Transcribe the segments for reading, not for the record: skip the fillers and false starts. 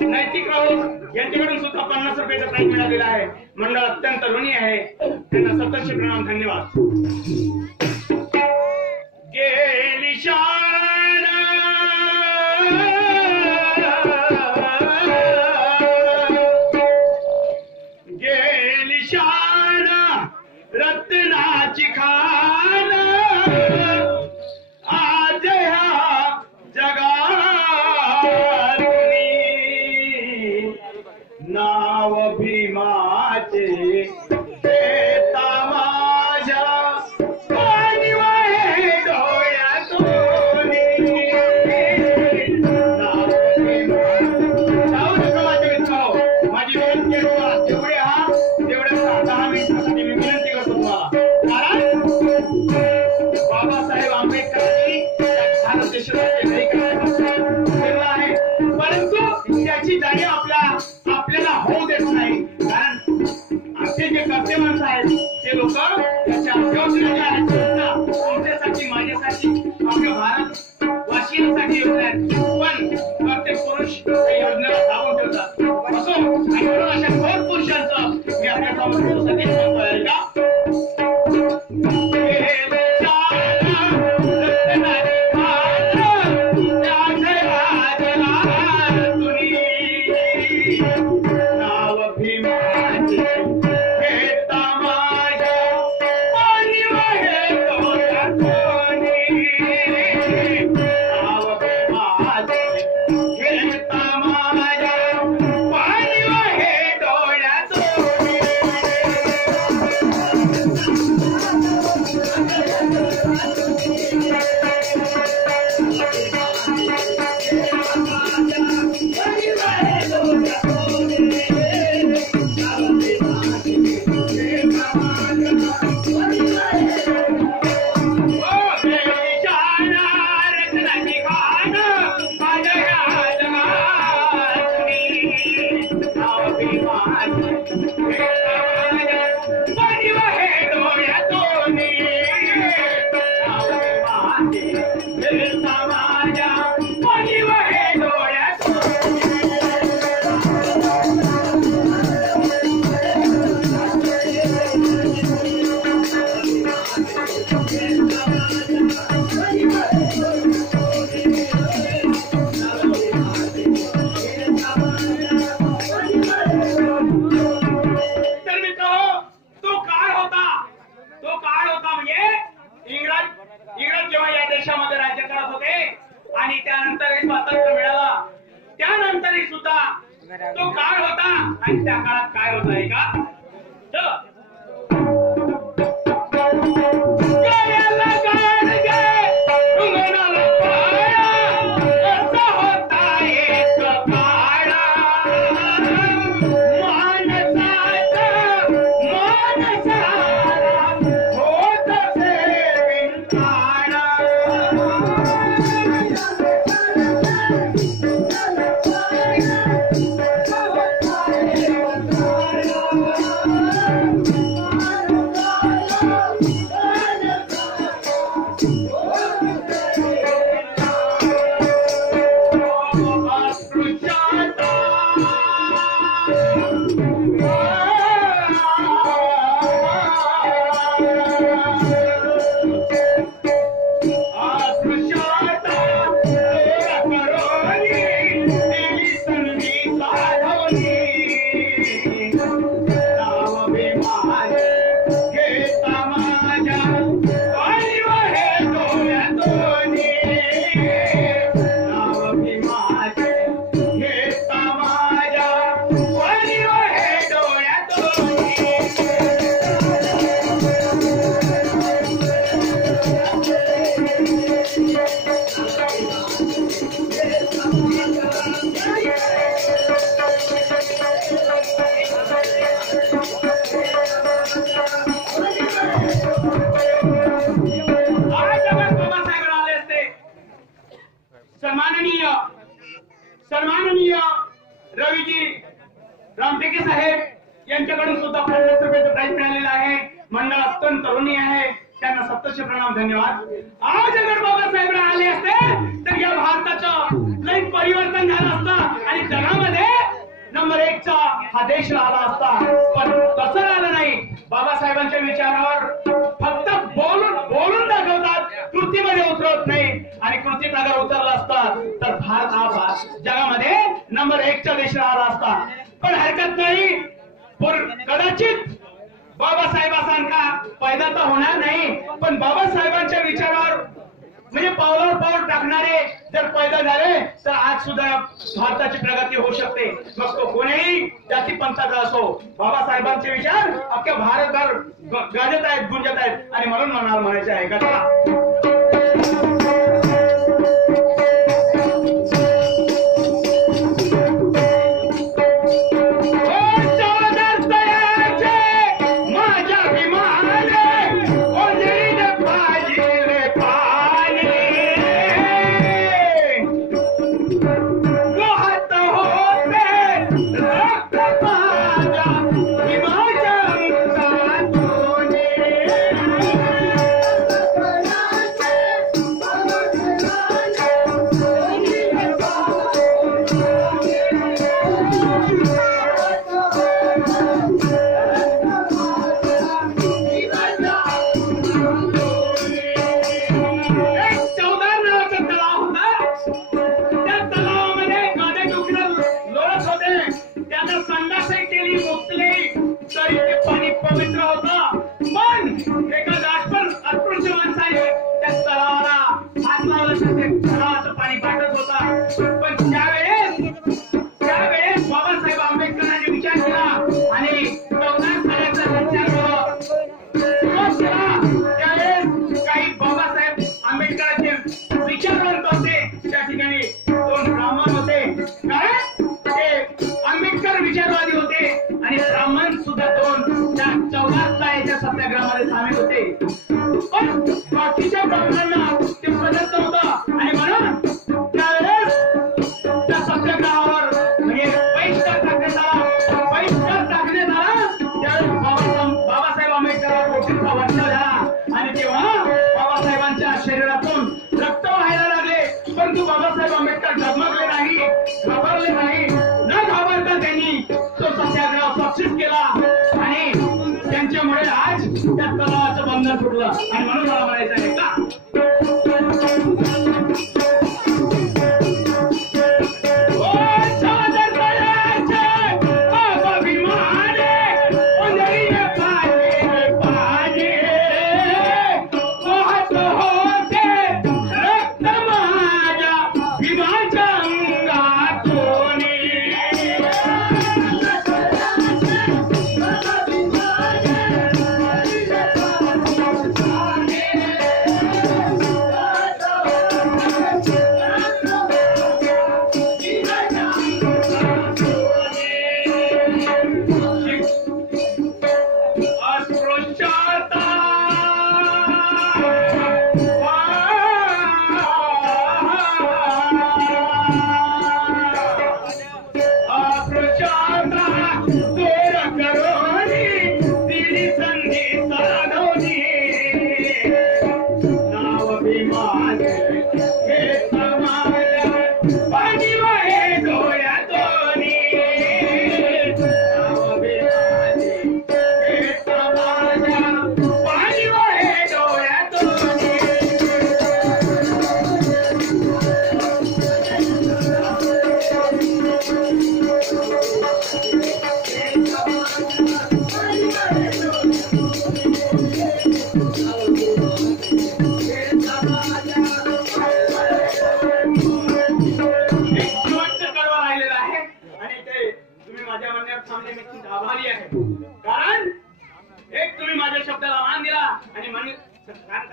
नैतिक राऊत यांच्याकडून सुद्धा 50 रुपयाचा प्राइज मिळालेला आहे. मंडळ अत्यंत ऋणी आहे, त्यांना सततचे प्रणाम, धन्यवाद. गेली शाळा गेली शाळा रत्नाची खान आज ह्या जगातुनी नाव भीमाचे देता माझ्या पाणी वाहे डोळ्यातूनी नाव भीमा माझी विनंती आहे तेवढे हा तेवढ्या 10 मिनिटासाठी मी विनंती करतो तुम्हाला. कारण बाबासाहेब आंबेडकरांनी भारत देशासाठी नाही केलं आहे, परंतु त्याची जाणीव आपल्याला होऊ देत नाही. कारण आपले जे कर्ते माणसं आहेत ते लोक त्याच्या योजना आहेत तुमच्यासाठी माझ्यासाठी आपल्या भारत वासियांसाठी योजना आहेत, पण कर्ते पुरुष त्या योजनेला थांबवून ठेवतात. असो आणि म्हणून अशा थोर पुरुषांचं मी आपल्या समाजासाठी सांगतोय का तो काळ होता आणि त्या काळात काय होत आहे का सन्माननीय रवीजी रामटेके साहेब यांच्याकडून सुद्धा 50 रुपयाचं प्राइज मिळालेलं आहे. मंडळ अत्यंत ऋणी आहे, त्यांना सप्तशे प्रणाम, धन्यवाद. आज अगर बाबासाहेब आले असते तर या भारताचं लई परिवर्तन झालं असतं आणि जगामध्ये हा देश राहिला असता, पण तसं राहिलं नाही. बाबासाहेबांच्या विचारावर फक्त बोलून दाखवतात, कृतीमध्ये उतरत नाही. आणि कृतीत अगर उतरला असता तर भारत हा जगामध्ये नंबर 1 चा देश राहिला असता. पण हरकत नाही, कदाचित बाबासाहेबांसारखा पैदा तर होणार नाही, पण बाबासाहेबांच्या विचारावर म्हणजे पावलावर पाऊल टाकणारे जर पैदा झाले तर आज सुद्धा भारताची प्रगती होऊ शकते. मग तो कोणीही जाती पंथाचा असो, बाबासाहेबांचे विचार अख्ख्या भारतभर गाजत आहेत, गुंजत आहेत. आणि म्हणून म्हणायचे आहे का बाकीच्या ब्राह्मणांना ते पदत नव्हतं. आणि म्हणून त्यावेळेस त्या सत्याग्रहावर म्हणजे बहिष्कार टाकण्यात आला. त्यावेळेस बाबासाहेब आंबेडकरांवर गोष्टींचा वर्षाव झाला. आणि तेव्हा बाबासाहेबांच्या शरीरातून रक्त व्हायला लागले. परंतु बाबासाहेब आंबेडकर डगमगले नाही, घाबरले नाही. न घाबरता त्यांनी तो सत्याग्रह सक्सेस केला. आणि त्यांच्यामुळे आज त्या तलावाचं बंधन सुटलं. आणि म्हणून मला म्हणायचं आहे का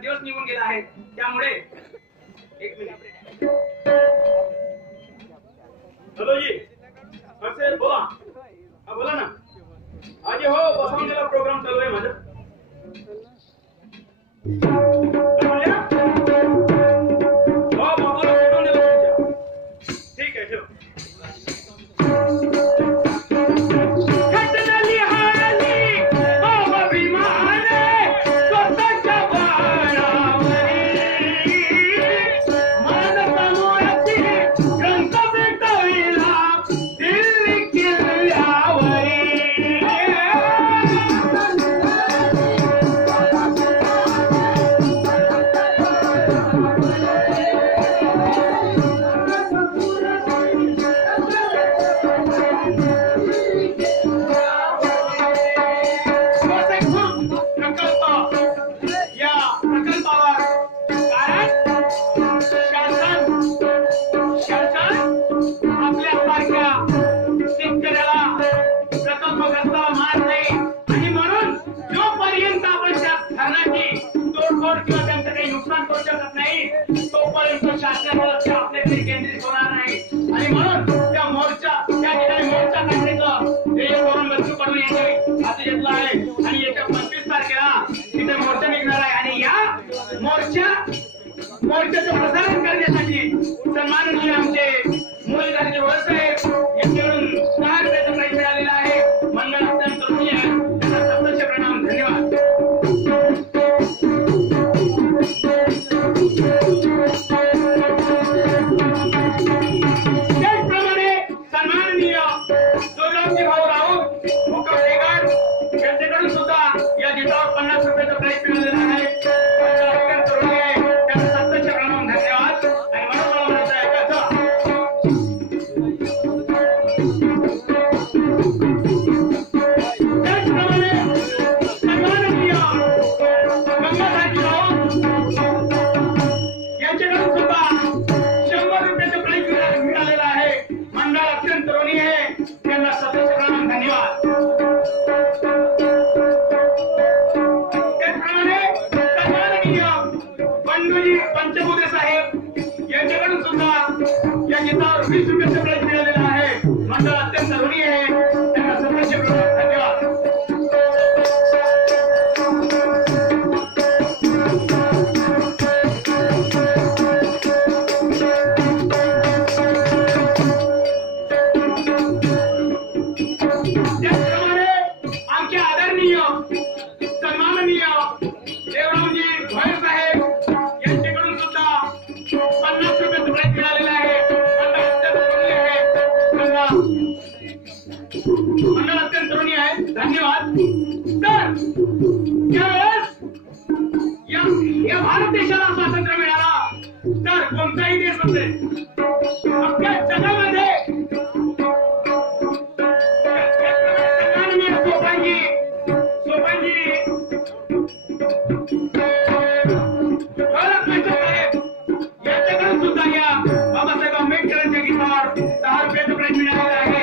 दिवस निघून गेला आहे. त्यामुळे एक मिनिट. हॅलो जी, कसे बोला. हा बोला ना. आजी हो, बसवलेला प्रोग्राम चालू आहे माझा. ठीक आहे, ठेव. Away. म्हणून त्या ठिकाणी मोर्चा काढण्याचं हे करून बच्चू कडू यांनी हाती घेतलं आहे आणि येत्या 25 तारखेला तिथे मोर्चा निघणार आहे आणि या मोर्चाचं प्रसारण करण्यासाठी सन्माननीय आमचे मूलगाजी वळसाहेब यांच्याकडून 10 रुपयाचं प्राइज मिळालेलं आहे. मंडळ अत्यंत ऋणी आहे, त्यांना सत्तरचे प्रणाम. धन्यवाद. त्याचप्रमाणे सन्माननीय जोरावजी भाऊ राऊत मुकवडेकर यांच्याकडून सुद्धा या गीतावर 50 रुपयाचं प्राइज मिळालेलं आहे. अत्यंत ऋणी आहे, त्यांना सत्तरचे प्रणाम. धन्यवाद. आणि मला म्हणायचं आहे त्याचप्रमाणे सन्माननीय गंगाधरजी राऊत यांच्याकडून सुद्धा 100 रुपयाचं प्राइज मिळालेलं आहे. मंडळ अत्यंत ऋणी आहे, त्यांना सत्तरचे प्रणाम. धन्यवाद. त्याचप्रमाणे सन्माननीय बंडूजी पंचबुधे साहेब यांच्याकडून सुद्धा या गीतावर 20 रुपयाचं प्राइज मिळालेलं आहे. मंडळ अत्यंत ऋणी आहे, त्यांना सत्तरचे प्रणाम. धन्यवाद. त्याचप्रमाणे आमचे आदरणीय सन्माननीय देवरामजी भोयर साहेब यांच्याकडून सुद्धा 50 रुपयाचं प्राइज मिळालेलं आहे. मंडळ अत्यंत ऋणी आहे. धन्यवाद. तर ज्यावेळेस या भारत देशाला स्वातंत्र्य मिळाला तर कोणताही देश असेल अख्ख्या जगामध्ये सन्माननीय सोपानजी साहेब यांच्याकडून सुद्धा या बाबासाहेब आंबेडकरांच्या गीतावर 10 रुपयाचं प्राइज मिळालेलं आहे.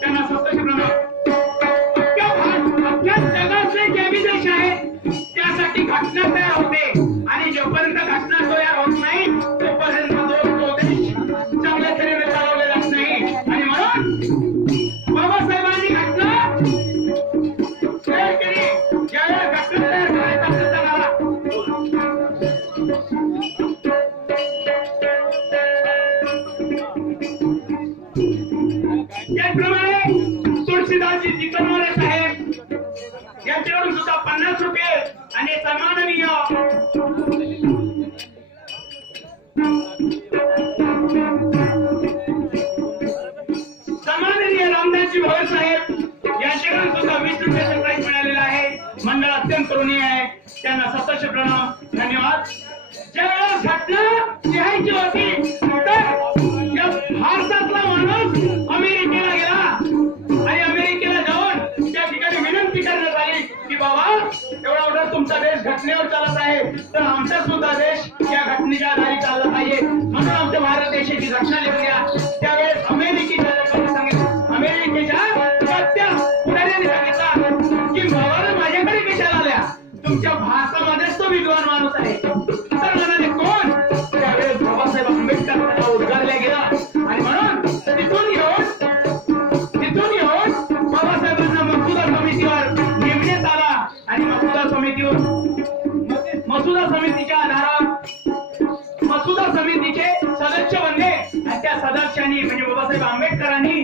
त्यांना सत्तरचे प्रणाम. अख्ख्या जगातले जे देश आहेत त्यासाठी घटना तयार होते आणि जोपर्यंत घटना तयार होत नाही तोपर्यंत तो देश चांगल्या तऱ्हेने चालवले जात नाही. आणि म्हणून बाबासाहेबांनी घटना तयार केली. ज्यावेळेला घटना तयार करायचा प्रयत्न झाला त्याचप्रमाणे तुळशीदासजी चिकनवाले साहेब यांच्याकडून सुद्धा 50 रुपये आणि सन्माननीय रामदासजी भोयर साहेब यांच्याकडून सुद्धा 20 रुपयाचं प्राइज मिळालेलं आहे. मंडळ अत्यंत ऋणी आहे, त्यांना सत्तरचे प्रणाम. धन्यवाद. ज्यावेळेस घटना लिहायची होती तर या भारतातला माणूस अमेरिकेला गेला आणि अमेरिकेला जाऊन त्या ठिकाणी विनंती करण्यात आली की बाबा एवढा मोठा तुमचा देश घटनेवर चालत आहे तर आमचा सुद्धा देश या घटनेच्या आधारे चालला पाहिजे म्हणून आमच्या भारत देशाची घटना लिहूया. त्यावेळेस अमेरिकेच्या लोकांनी सांगितलं, अमेरिकेच्या त्या पुढाऱ्यांनी सांगितलं की बाबा माझ्याकडे कशाला आल्या, तुमच्या भारतामध्येच तो विद्वान माणूस आहे. तर म्हणाले कोण? त्यावेळेस बाबासाहेब आंबेडकर उद्गारल्या गेला आणि म्हणून तिथून येऊन बाबासाहेबांना मसुदा समितीवर नेमण्यात आला आणि मसुदा समितीच्या आधारात मसुदा समितीचे सदस्य बनले आणि त्या सदस्यांनी म्हणजे बाबासाहेब आंबेडकरांनी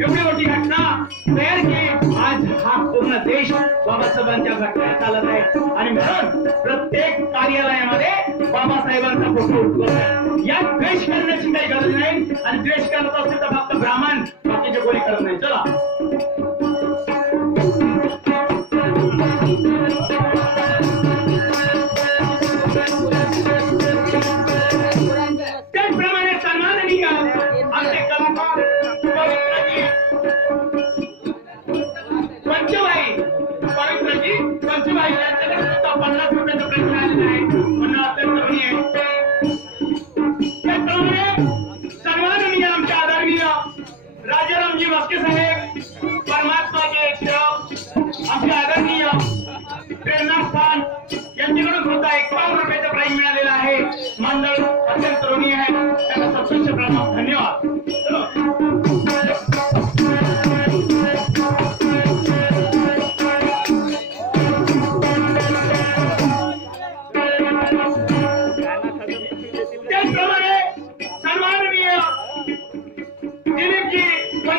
एवढी मोठी घटना तयार केली. आज हा पूर्ण देश बाबासाहेबांच्या घटनेत चालत आहे आणि म्हणून प्रत्येक कार्यालयामध्ये बाबासाहेबांचा फोटो उठवतो. यात द्वेष करण्याची काही गरज नाही आणि द्वेष करत असेल तर फक्त ब्राह्मण, बाकीचे कोणी करत नाही. चला त्याचप्रमाणे सन्माननीय आमचे कलाकार पवित्रजी पंचभाई यांच्याकडे सुद्धा 50 रुपयाचं प्राइज मिळालेलं आहे. म्हणून अत्यंत ऋणी आहे. त्याचप्रमाणे सन्माननीय आमचे आदरणीय राजारामजी मस्के साहेब परमात्माचे सेवक आमचे आदरणीय प्रेरणास्थान यांच्याकडून सुद्धा 51 रुपयाचं प्राइज मिळालेलं आहे. मंडळ अत्यंत ऋणी आहे, त्यांना सत्तरचे प्रणाम. धन्यवाद.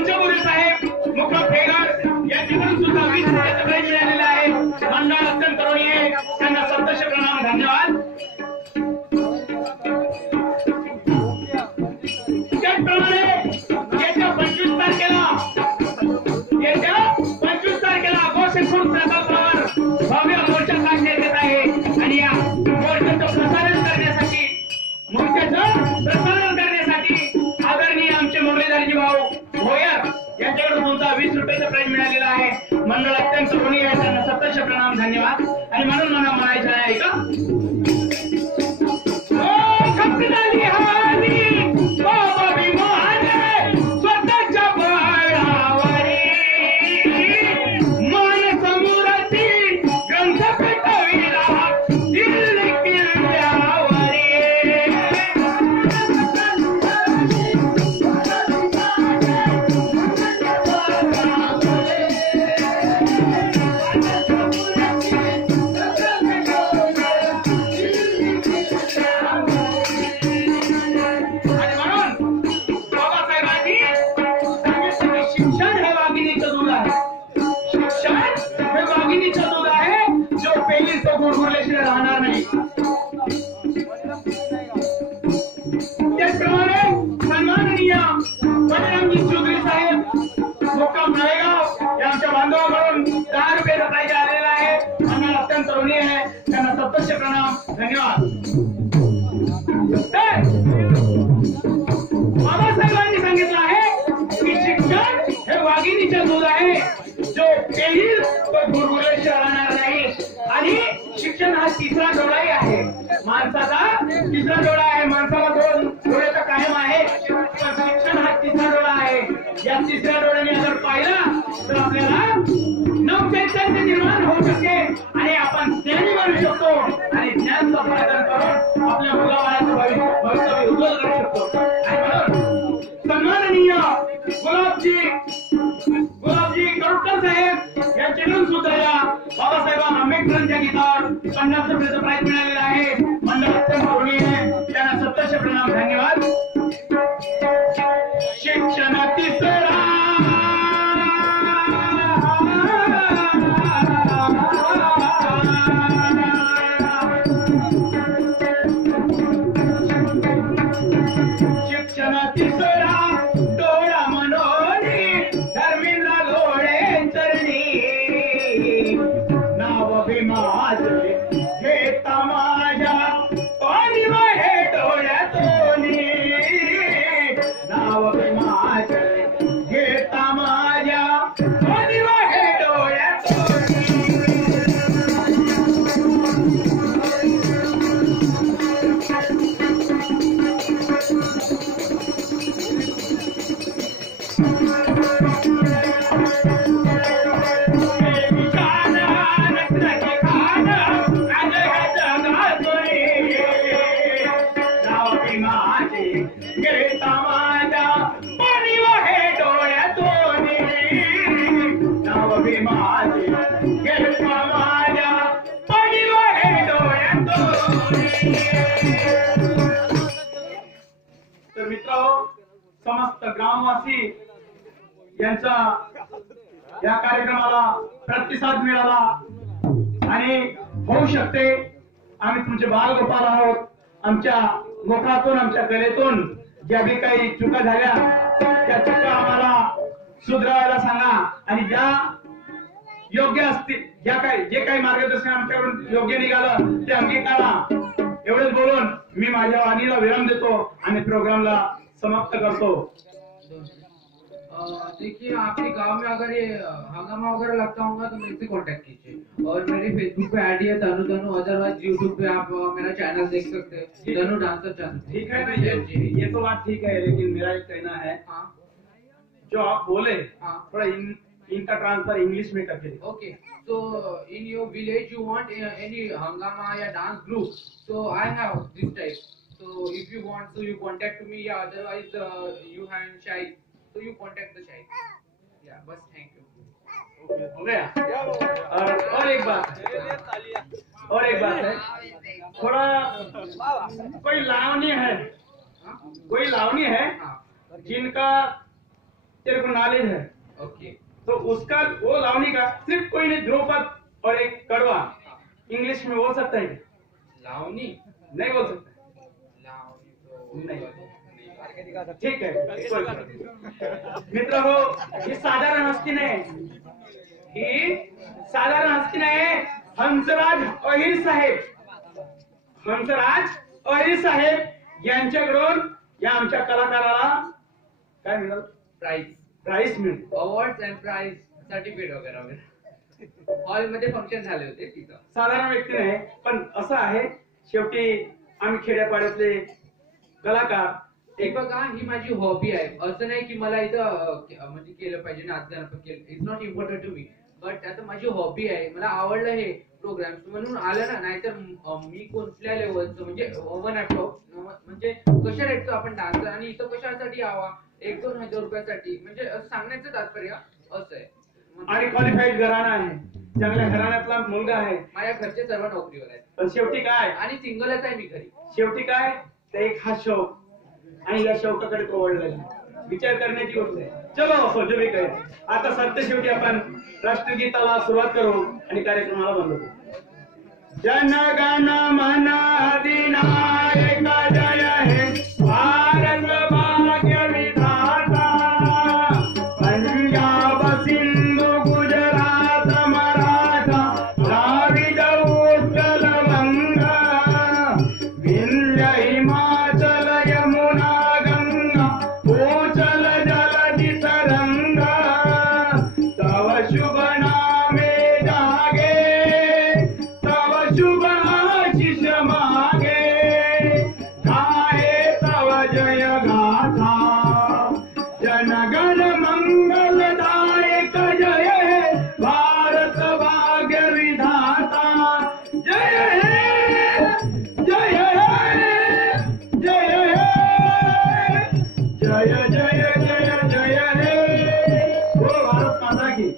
पंचपुरी साहेब मुक्काम फेगर यांच्याकडून सुद्धा 20 रुपयाचं प्राइज मिळालेलं आहे. मंडळ अत्यंत करुणीय आहे, त्यांना सतश प्रणाम, धन्यवाद. त्याचप्रमाणे येत्या 25 तारखेला गोसेखुर्द प्रकल्पावर भव्य मोर्चा काढण्यात येत आहे आणि या मोर्चाचं प्रसारण करण्यासाठी आदरणीय आमचे मुरलीधरजी भाऊ भोयर यांच्याकडून सुद्धा 20 रुपयाचं प्राइज मिळालेलं आहे. मंडळ अत्यंत करुणीय आहे, त्यांना सतश प्रणाम, धन्यवाद. आणि म्हणून मला म्हणायचं आहे का प्रणाम, धन्यवाद. बाबासाहेबांनी सांगितलं आहे की शिक्षण हे वाघिणीचे दूध आहे, जो पेईल तो गुरगुरल्याशिवाय राहणार नाही. आणि शिक्षण हा तिसरा डोळाही आहे माणसाचा, तिसरा डोळा आहे. माणसाला 2 डोळे तर कायम आहे, पण शिक्षण हा तिसरा डोळा आहे. या तिसऱ्या डोळ्याने जर पाहिला तर आपल्याला नवचैतन्य निर्माण होऊ शकते आणि आपण ज्ञानी बनू शकतो आणि ज्ञान संपादन करून आपल्या मुलाबाळाचं भविष्य उज्ज्वल करू शकतो. आणि म्हणून सन्माननीय गुलाबजी कडुकर साहेब यांच्याकडून सुद्धा या बाबासाहेब आंबेडकरांच्या गीतावर 50 रुपयाचं प्राइज मिळालेलं आहे. मंडळ अत्यंत करुणीय आहे, त्यांना सतश प्रणाम, धन्यवाद. शिक्षण तिसरा डोळा मनोनी धर्मीला लोळे चरणी नाव भीमाज घेता माझ्या पाणी हे डोळ्यातोनी नाव भीमाज घेता माझ्या पाणी हे डोळ्यातोनी. तर मित्रांनो, समस्त ग्रामवासी यांचा या कार्यक्रमाला प्रतिसाद मिळाला आणि होऊ शकते आम्ही तुमचे बालगोपाल आहोत. आमच्या मुखातून, आमच्या कलेतून ज्या बी काही चुका झाल्या त्या चुका आम्हाला सुधारायला सांगा आणि ज्या योग्य असतील, जे काही मार्गदर्शन आमच्याकडून योग्य निघालं ते अंगीकारा. एवढेच बोलून मी माझ्या वाणीला विराम देतो आणि प्रोग्रामला समाप्त करतो. देखिए, आपके गांव में अगर ये हंगामा वगैरह लगता होगा तो मेरे से कांटेक्ट कीजिए. और मेरे फेसबुक पे आईडी है तनु तनु, अदरवाइज यूट्यूब पे आप मेरा चैनल देख सकते हैं, तनु डांसर चैनल. ठीक है ना, ये तो बात ठीक है, लेकिन मेरा एक कहना है, जो आप बोले थोड़ा इनका ट्रांसफर इंग्लिश में करके. Okay, so in your village you want any hangama या dance group, so I have this type. So if you want, so you contact me, या otherwise you have Shai, so you contact the Shai. Yeah, bus thank you. हो गया. और एक बात है, थोड़ा कोई लावनी है जिनका तेरे को नॉलेज है। ओके तो उसका वो लावनी का सिर्फ कोई नहीं, ध्रुपद और एक कड़वा इंग्लिश में बोल सकता है क्या? लावनी नहीं बोल सकता। लावनी तो नहीं। नहीं। ठीक है कोई बात नहीं। मित्र हो, ही साधारण हस्ती नाही, ही साधारण हस्ती नाही। हंसराज अहिर साहेब, हंसराज अहिर साहेब यांच्याकडून या आमच्या कलाकाराला काय मिळालं? प्राइज प्राइस मिळतो। अवॉर्ड्स अँड प्राइज सर्टिफिकेट वगैरे वगैरे हॉल मध्ये फंक्शन झाले होते तिथं। साधारण व्यक्ती नाही, पण असं आहे शेवटी आम्ही खेड्यापाड्यातले कलाकार। एक बघा, ही माझी हॉबी आहे, असं नाही की मला इथं म्हणजे केलं पाहिजे, नाचगाणं पण केलं, it's not important to me, but आता माझी हॉबी आहे, मला आवडलं हे प्रोग्राम म्हणून आलं ना। नाहीतर मी कोणत्या लेवलचं म्हणजे वन म्हणजे कशा रेटचं आपण डान्सर आणि इथं कशासाठी यावा 1-2 हजार रुपयासाठी, म्हणजे असं सांगण्याचं तात्पर्य असं आहे। आणि क्वालिफाईड घराणा आहे, चांगल्या घराण्यातला मुलगा आहे, माझ्या घरचे सर्व नोकरीवर आहेत पण शेवटी काय, आणि सिंगलच आहे मी घरी। शेवटी काय तर एक हा शौक, आणि या शौकाकडे तो वळलेला विचार करण्याची गोष्ट आहे। चलो असो जो भी काय, आता सत्य शेवटी आपण राष्ट्रगीताला सुरुवात करू आणि कार्यक्रमाला बंद करू। जनगण मन अधिनायक जय हे भारत भाग्य विधाता, पंजाब सिंधु गुजरात मराठा द्राविड उत्कल गंगा, विंध्य हिमाचल यमुना गंगा उचल जलधि तरंगा, तव शुभ नामे जागे, तव शुभ आशीष मागे, गाये तव जय गाथा, जनगण मंगलदायक जय हे भारत भाग्य विधाता, जय हे जय हे जय हे जय जय जय जय हे, ओ भारत माता की